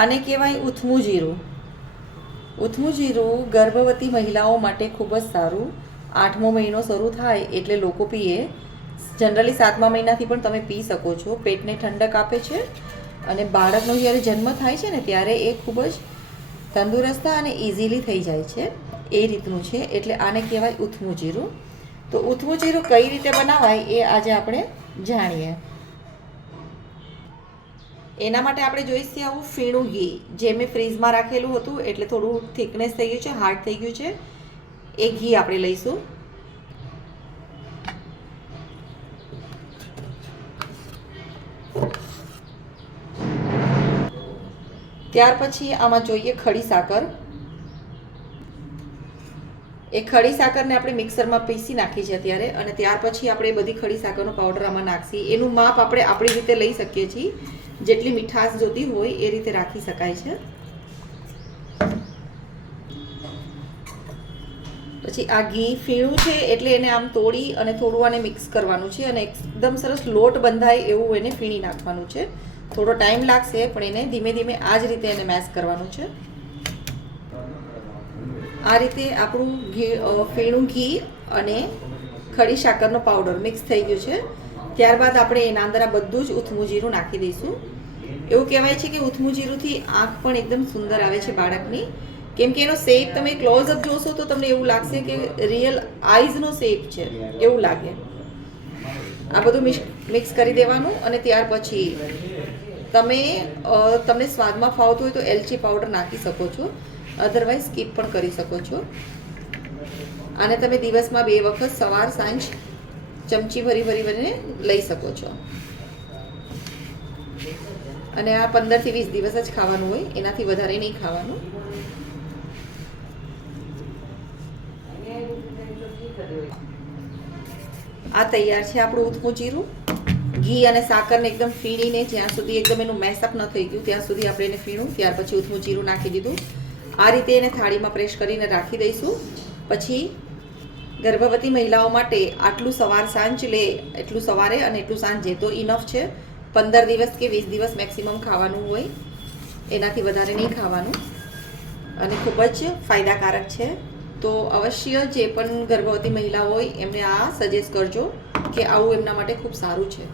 આને કહેવાય ઉથમું જીરું. ઉથમું જીરું ગર્ભવતી મહિલાઓ માટે ખૂબ જ સારું. 8મો મહિનો શરૂ થાય એટલે લોકો પીએ. જનરલી 7મા મહિનાથી પણ તમે પી શકો છો. પેટને ઠંડક આપે છે અને બાળકનો જ્યારે જન્મ થાય છે ને ત્યારે એ ખૂબ જ તંદુરસ્ત અને ઇઝીલી થઈ જાય છે. એ રીતનું છે, એટલે આને કહેવાય ઉથમું જીરું. તો ઉથમું જીરું કઈ રીતે બનાવાય એ આજે આપણે જાણીએ. એના માટે આપણે જોઈશે આવું ફીણું ઘી, જે મેં ફ્રીઝમાં રાખેલું હતું એટલે થોડું થિકનેસ થઈ ગયું છે, હાર્ડ થઈ ગયું છે. એ ઘી આપણે લઈશું. ત્યાર પછી આમાં જોઈએ ખડી સાકર. એ ખડી સાકરને આપણે મિક્સરમાં પીસી નાખી છે અત્યારે, અને ત્યાર પછી આપણે બધી ખડી સાકરનો પાવડર આમાં નાખીએ. એનું માપ આપણે આપણી રીતે લઈ શકીએ છીએ, જેટલી મીઠાશ જોતી હોય એ રીતે રાખી શકાય છે. પછી આ ઘી ફીણું છે એટલે એને આમ તોડી અને થોડું આને મિક્સ કરવાનું છે અને એકદમ સરસ લોટ બંધાય એવું એને ફીણી નાખવાનું છે. થોડો ટાઈમ લાગશે પણ એને ધીમે ધીમે આ જ રીતે એને મેશ કરવાનું છે. આ રીતે આપણું ફીણું ઘી અને ખડી સાકરનો પાવડર મિક્સ થઈ ગયું છે. ત્યારબાદ આપણે એના અંદર આ બધું જ ઉથમું જીરું નાખી દઈશું. એવું કહેવાય છે કે ઉથમું જીરુંથી આંખ પણ એકદમ સુંદર આવે છે બાળકની, કેમ કે એનો શેપ તમે ક્લોઝઅપ જોશો તો તમને એવું લાગશે કે રિયલ આઈઝનો શેપ છે એવું લાગે. આ બધું મિક્સ કરી દેવાનું અને ત્યાર પછી તમને સ્વાદમાં ફાવતું હોય તો એલચી પાવડર નાખી શકો છો, અધરવાઇઝ સ્કીપ પણ કરી શકો છો. આને તમે દિવસમાં 2 વખત સવાર સાંજ ચમચી ભરીને લઈ શકો છો. અને આ 15 થી 20 દિવસ જ ખાવાનું હોય, એનાથી વધારે નહીં ખાવાનું. આ તૈયાર છે આપણું ઉથમું જીરું. ઘી અને સાકરને એકદમ ફીણીને જ્યાં સુધી એકદમ એનું મેસઅપ ન થઈ ગયું ત્યાં સુધી આપણે એને ફીણું, ત્યાર પછી ઉથમું જીરું નાખી દીધું. આ રીતે એને થાળીમાં પ્રેસ કરીને રાખી દઈશું. પછી ગર્ભવતી મહિલાઓ માટે આટલું સવાર સાંજ લે, એટલું સવારે અને એટલું સાંજે તો ઇનફ છે. 15 દિવસ કે 20 દિવસ મેક્સિમમ ખાવાનું હોય, એનાથી વધારે નહીં ખાવાનું, અને ખૂબ જ ફાયદાકારક છે. તો અવશ્ય જે પણ ગર્ભવતી મહિલા હોય એમને આ સજેસ્ટ કરજો કે આવું એમના માટે ખૂબ સારું છે.